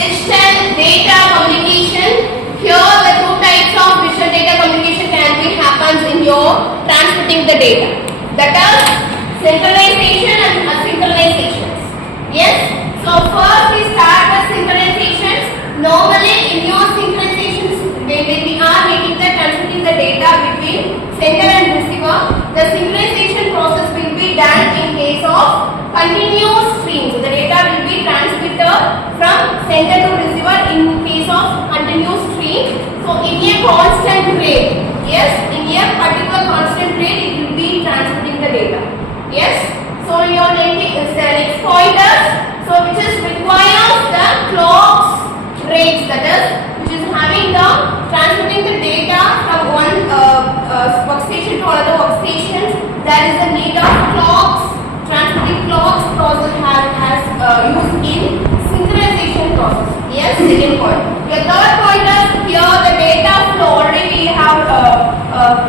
digital data communication. Here the two types of digital data communication can be happens in your transmitting the data. That is synchronization and asynchronization. Yes. So first we start with synchronizations. Normally in your synchronizations, when we are making the transmitting the data between sender and receiver, the synchronization process will be done in case of continuous stream. So the data will be transmitted from sender to receiver in case of continuous stream. So in a constant rate. Yes, in a particular constant rate it will be transmitting the data. Yes. So your next pointers. So which is requires the clock's rates, that is which is having the transmitting the data from one workstation to another workstations. There is a need of clocks. Transmitting clocks process has used in synchronization process. Yes, second point. Your third point is here the data flow. Already we have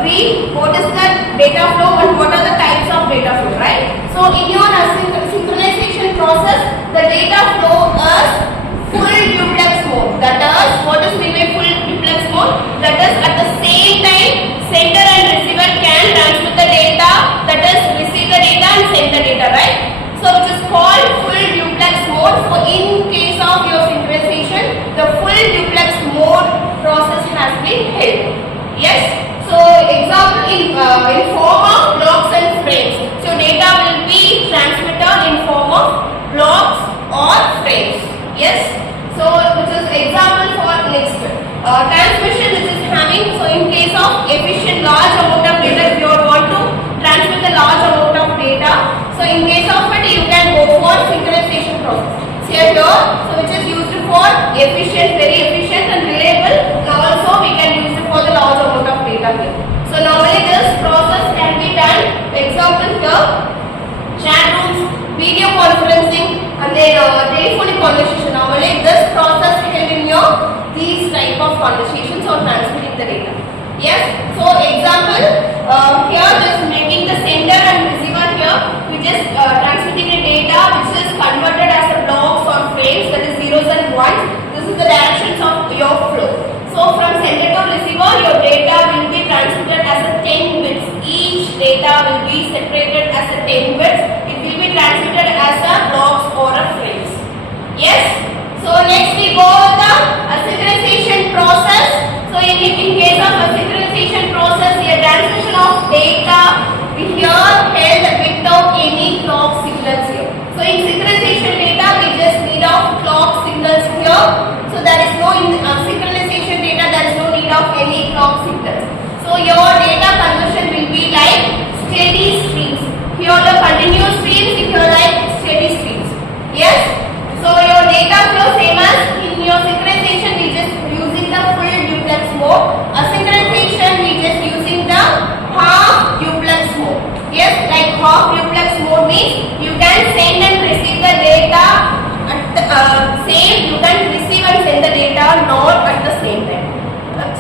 read what is the data flow and what are the types of data flow, right? So in your synchronization process, the data flow is full duplex mode. That is, what is meant by full duplex mode? That is, at the same time, sender and receiver can transmit the data. That is, receive the data and send the data, right? So which is called full duplex mode. So in case of your synchronization, the full duplex mode process has been held. Yes. So example in form of blocks and frames. So data will be transmitted in form of blocks or frames. Yes. So which is example for next transmission which is having. So in case of efficient large amount of data, if you want to transmit the large amount of data, so in case of it you can go for synchronization process. Here, so which is used for efficient, very efficient and reliable. Now also we can use it for the large amount of data here. So normally this process can be done. Example here, chat rooms, video conferencing, and then telephonic conversation. Normally this process held in your these type of conversations or transmitting the data. Yes. So example here just making the sender and receiver here. We just transmitting the data which is converted as a blocks or frames, that is zeros and ones. This is the directions of your flow. So from sender to receiver, your data will be transmitted as a 10 bits. Each data will be separated as a 10 bits. It will be transmitted as a blocks or a frames. Yes. So next we go with the asynchronization process. So in case of asynchronization process, the transmission of data here held without any clock signals here. So in synchronization data, we just need of clock signals here. So there is no in synchronization data, there is no need of any clock signals. So your data conversion will be like steady streams. Here the continuous streams, if you like steady streams. Yes. So your data flow same as in your synchronization, we just using the full duplex mode. Asynchronization, we just using the half duplex mode. Yes, like half duplex mode means you can send and receive the data at the same. You can receive and send the data not at the same time.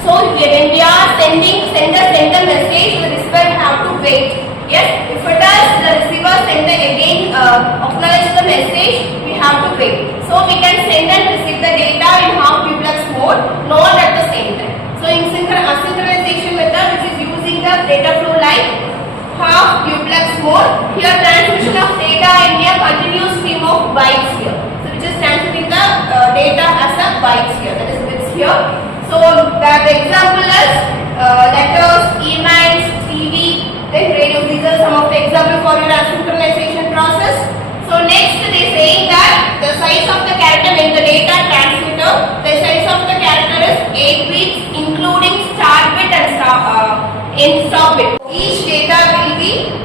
So when we are send a message, the receiver have to wait. Yes, if it does, the receiver send again acknowledge the message, we have to wait. So we can send and receive the data in half duplex mode, not at the same time. So in asynchronization method, which is using the data flow like half duplex mode, here transmission of data in a continuous stream of bytes here. So which is transmitting the data as a bytes here, that is bits here. So the example is letters, emails, TV, then radio. These are some of the examples for your asynchronization process. So next they saying that the size of the character in the data transmitter, the size of the character is 8 bits including start bit and stop bit. Each data will be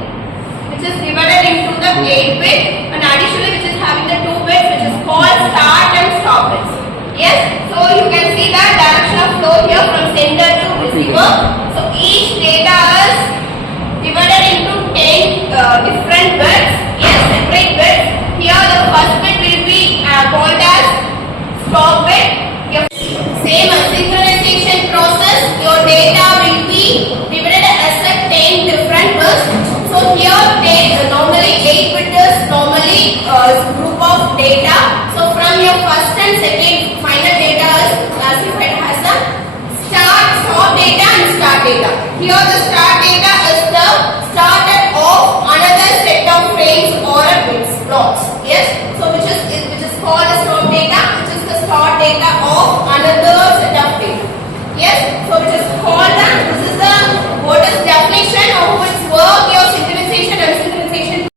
which is divided into the 8 bit and additionally which is having the 2 bits which is called start and stop bits. Yes. So you can see that direction of flow here from sender to receiver. So each data is divided into 10 different bits. Yes, separate bits. Here the first bit will be called as stop bit. Same synchronization process, your data will be divided as a 10 different bits. So here normally 8 bit is normally group of data. So from your first and second